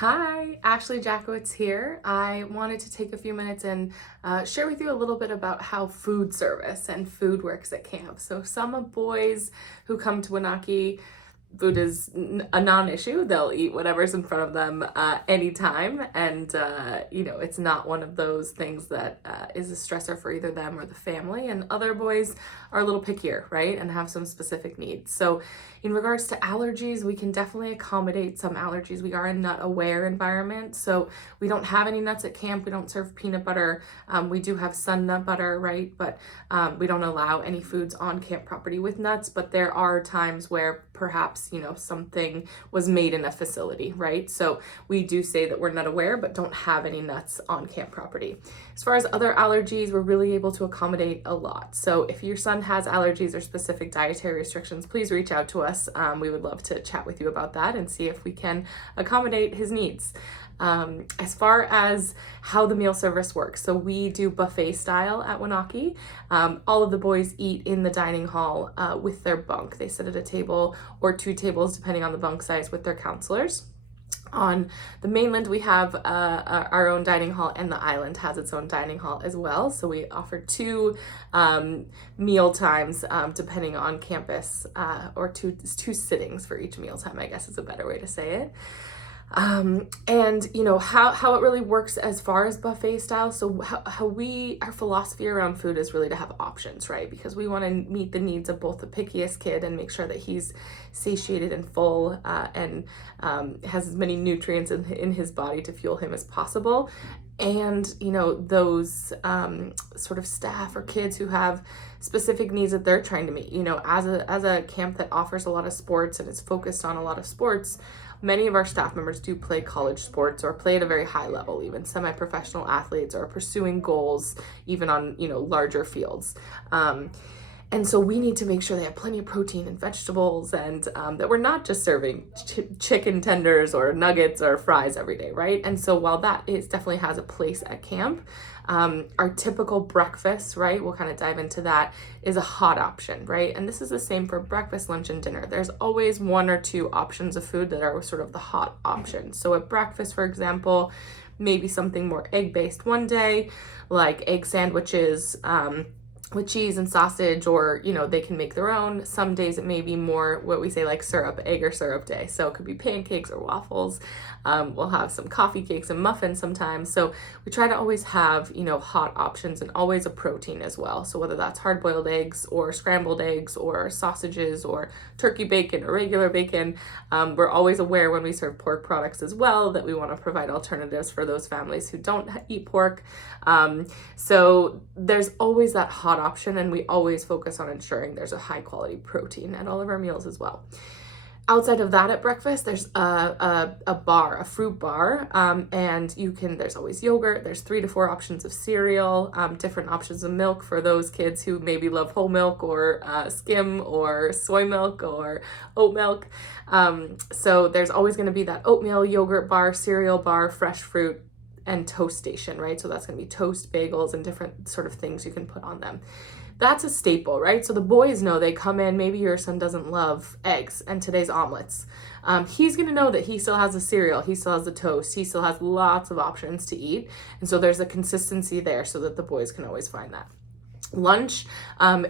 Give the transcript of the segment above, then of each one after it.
Hi, Ashley Jackowitz here. I wanted to take a few minutes and share with you a little bit about how food service and food works at camp. So some boys who come to Winaukee, food is a non-issue. They'll eat whatever's in front of them anytime, and it's not one of those things that is a stressor for either them or the family. And other boys are a little pickier, right, and have some specific needs. So in regards to allergies, we can definitely accommodate some allergies. We are a nut-aware environment, so we don't have any nuts at camp. We don't serve peanut butter. We do have sun nut butter, right, but we don't allow any foods on camp property with nuts. But there are times where perhaps something was made in a facility, right? So we do say that we're nut aware but don't have any nuts on camp property. As far as other allergies, we're really able to accommodate a lot. So if your son has allergies or specific dietary restrictions, please reach out to us. We would love to chat with you about that and see if we can accommodate his needs. As far as how the meal service works, so we do buffet style at Winaukee. All of the boys eat in the dining hall with their bunk. They sit at a table or two tables depending on the bunk size with their counselors. On the mainland, we have our own dining hall, and the island has its own dining hall as well. So we offer two meal times depending on campus, or two sittings for each meal time, I guess is a better way to say it. And how it really works as far as buffet style. So our philosophy around food is really to have options, right? Because we want to meet the needs of both the pickiest kid and make sure that he's satiated and full, and has as many nutrients in his body to fuel him as possible. And those sort of staff or kids who have specific needs that they're trying to meet. As a camp that offers a lot of sports and is focused on a lot of sports, many of our staff members do play college sports or play at a very high level, even semi-professional athletes, or pursuing goals even on larger fields. And so we need to make sure they have plenty of protein and vegetables, and that we're not just serving chicken tenders or nuggets or fries every day, right? And so while that definitely has a place at camp, our typical breakfast, right, we'll kind of dive into that, is a hot option, right? And this is the same for breakfast, lunch, and dinner. There's always one or two options of food that are sort of the hot options. So at breakfast, for example, maybe something more egg-based one day, like egg sandwiches, with cheese and sausage, or they can make their own. Some days it may be more what we say like egg or syrup day, so it could be pancakes or waffles. We'll have some coffee cakes and muffins sometimes. So we try to always have hot options, and always a protein as well. So whether that's hard-boiled eggs or scrambled eggs or sausages or turkey bacon or regular bacon, we're always aware when we serve pork products as well that we want to provide alternatives for those families who don't eat pork. So there's always that hot option, and we always focus on ensuring there's a high quality protein at all of our meals as well. Outside of that, at breakfast, there's a fruit bar, and there's always yogurt. There's 3 to 4 options of cereal, different options of milk for those kids who maybe love whole milk or skim or soy milk or oat milk. So there's always going to be that oatmeal, yogurt bar, cereal bar, fresh fruit, and toast station, right? So that's going to be toast, bagels, and different sort of things you can put on them. That's a staple, right? So the boys know, they come in, maybe your son doesn't love eggs and today's omelets. He's going to know that he still has the cereal, he still has the toast, he still has lots of options to eat. And so there's a consistency there so that the boys can always find that. Lunch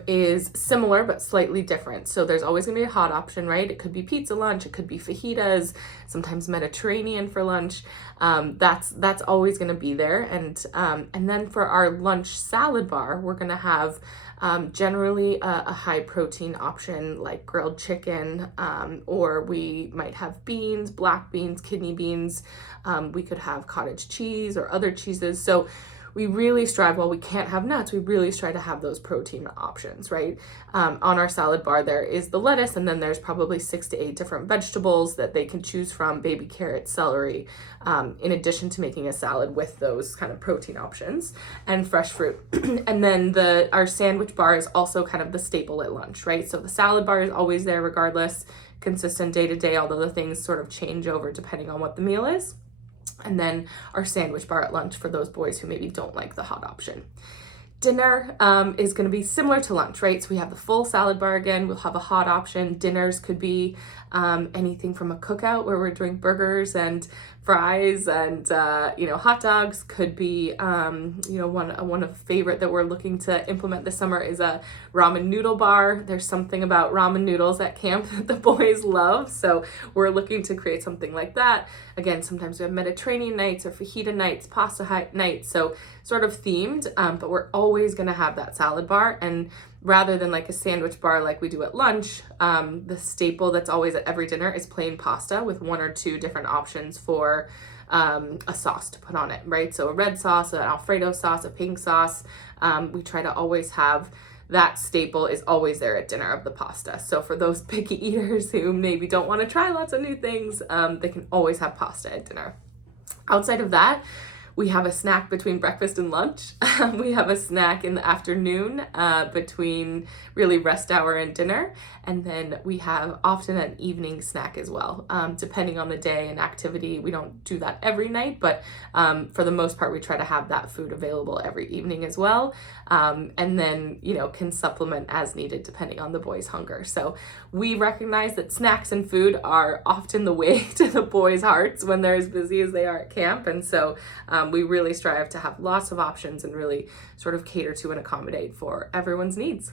is similar but slightly different. So there's always going to be a hot option, right? It could be pizza lunch, it could be fajitas, sometimes Mediterranean for lunch. That's always going to be there. And then for our lunch salad bar, we're going to have generally a high protein option like grilled chicken, or we might have beans, black beans, kidney beans. We could have cottage cheese or other cheeses. So we really strive, while we can't have nuts, we really strive to have those protein options, right? On our salad bar, there is the lettuce, and then there's probably 6 to 8 different vegetables that they can choose from, baby carrot, celery, in addition to making a salad with those kind of protein options, and fresh fruit. And then our sandwich bar is also kind of the staple at lunch, right? So the salad bar is always there regardless, consistent day to day, although the things sort of change over depending on what the meal is. And then our sandwich bar at lunch for those boys who maybe don't like the hot option. Dinner is going to be similar to lunch, right? So we have the full salad bar again. We'll have a hot option. Dinners could be anything from a cookout where we're doing burgers and fries and hot dogs. Could be one of favorite that we're looking to implement this summer is a ramen noodle bar. There's something about ramen noodles at camp that the boys love, so we're looking to create something like that. Again, sometimes we have Mediterranean nights or fajita nights, pasta nights, so sort of themed, but we're always going to have that salad bar. And rather than like a sandwich bar like we do at lunch, the staple that's always at every dinner is plain pasta with one or two different options for a sauce to put on it, right? So a red sauce, an Alfredo sauce, a pink sauce. We try to always have that staple is always there at dinner of the pasta. So for those picky eaters who maybe don't want to try lots of new things, they can always have pasta at dinner. Outside of that, we have a snack between breakfast and lunch. We have a snack in the afternoon between really rest hour and dinner. And then we have often an evening snack as well, depending on the day and activity. We don't do that every night, but for the most part, we try to have that food available every evening as well. And then, can supplement as needed depending on the boys' hunger. So we recognize that snacks and food are often the way to the boys' hearts when they're as busy as they are at camp. And so we really strive to have lots of options and really sort of cater to and accommodate for everyone's needs.